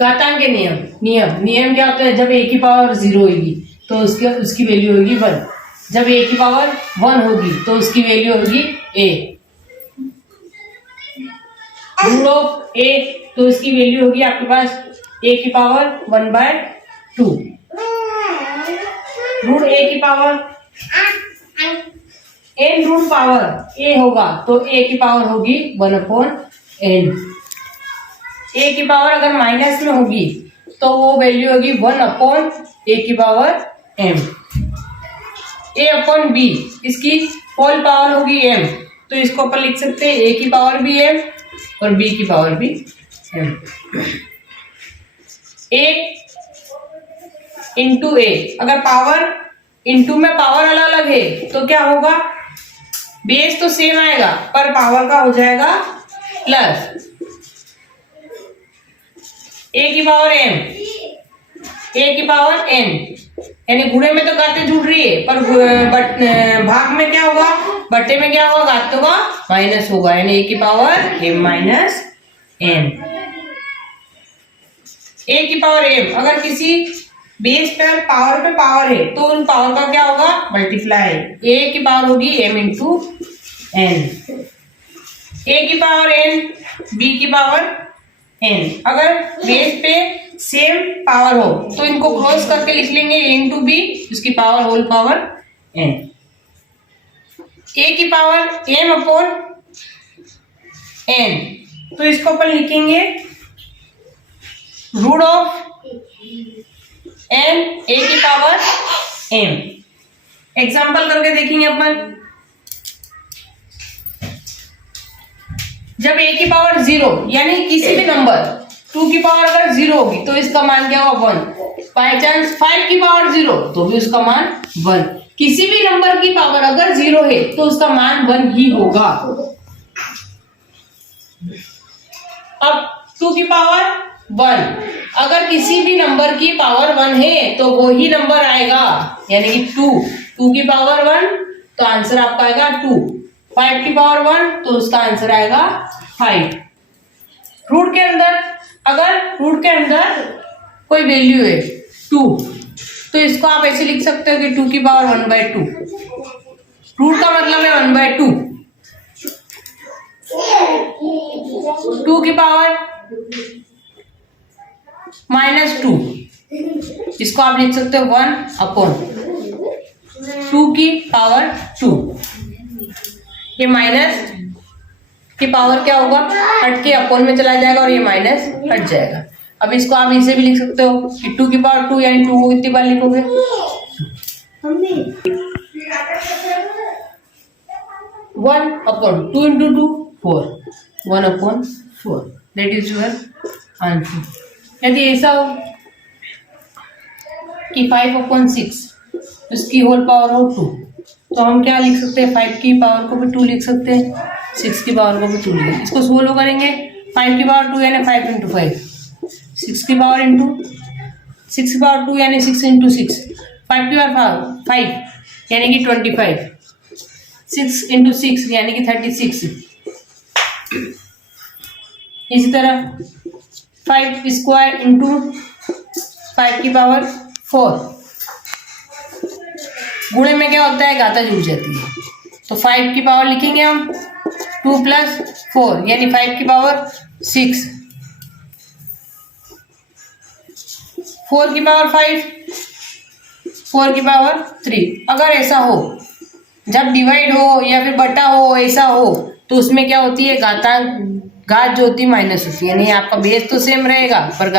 घातांक के नियम क्या होता है? जब a की पावर 0 होगी तो उसकी वैल्यू होगी 1। जब a की पावर 1 होगी तो उसकी वैल्यू होगी a। रूट ऑफ a, तो इसकी वैल्यू होगी आपके पास a की पावर 1/2। रूट a की power n root power a होगा तो a की पावर होगी 1/n। a की पावर अगर माइनस में होगी तो वो वैल्यू होगी 1/a की पावर m। a/b इसकी होल पावर होगी m, तो इसको अपन लिख सकते हैं a की पावर भी m और b की पावर भी m। a इंटू a, अगर पावर इंटू में पावर अलग अलग है तो क्या होगा? बेस तो सेम आएगा पर पावर का हो जाएगा प्लस। a की पावर m, a की पावर n, यानी गुणे में तो घातें जुड़ रही है पर भाग में क्या होगा? बट्टे में क्या होगा? घातों का माइनस होगा, यानी a की power m minus n। a की पावर m, अगर किसी बेस पर पावर पे पावर है तो उन पावर का क्या होगा? मल्टीप्लाई। a की पावर होगी m इंटू n। a की पावर n, b की पावर n, अगर बेस पे सेम पावर हो तो इनको क्रॉस करके लिख लेंगे a इंटू बी, उसकी power whole power n। a की पावर m अपॉन n, तो इसको अपन लिखेंगे रूट ऑफ n a की पावर m। एग्जाम्पल करके देखेंगे अपन। जब a की पावर 0 यानी किसी भी नंबर 2 की पावर अगर 0 होगी तो इसका मान क्या होगा? 1। बाई चांस 5 की पावर 0 तो भी उसका मान 1। किसी भी नंबर की पावर अगर 0 है तो उसका मान 1 ही होगा। अब 2 की पावर 1, अगर किसी भी नंबर की पावर 1 है तो वो ही नंबर आएगा, यानी कि 2 की पावर 1 तो आंसर आपका आएगा 2। 5 की पावर 1 तो उसका आंसर आएगा 5। रूट के अंदर, अगर रूट के अंदर कोई वैल्यू है 2 तो इसको आप ऐसे लिख सकते हो कि 2 की पावर 1/2। रूट का मतलब है 1/2। 2 की पावर -2, इसको आप लिख सकते हो 1/2 की पावर 2। ये माइनस की पावर क्या होगा? हट के अपॉन में चला जाएगा और ये माइनस हट जाएगा। अब इसको आप इसे भी लिख सकते हो कि 2 की पावर 2, यानी 2 को कितनी बार लिखोगे? 1/2 into 2 4, 1/4, that is your answer. यदि ऐसा हो कि 5/6 उसकी होल पावर हो 2 तो हम क्या लिख सकते हैं? 5 की पावर को भी 2 लिख सकते हैं, 6 की पावर को भी 2 लिख सकते हैं। इसको सोल्व करेंगे 5 की पावर 2 यानी 5 इंटू 5, 6 की पावर इंटू 6 की पावर 2 यानी 6 इंटू 6, 5 की पावर 5 यानी कि 25, 6 इंटू 6 यानी कि 36। इसी तरह 5 स्क्वायर इंटू 5 की पावर 4, गुणे में क्या होता है? घाता जुड़ जाती है, तो 5 की पावर लिखेंगे हम 2 + 4 यानी 5 की पावर 6, 4 की पावर 5, 4 की पावर 3। अगर ऐसा हो, जब डिवाइड हो या फिर बटा हो, ऐसा हो तो उसमें क्या होती है? घात जो होती है माइनस होती है, यानी आपका बेस तो सेम रहेगा पर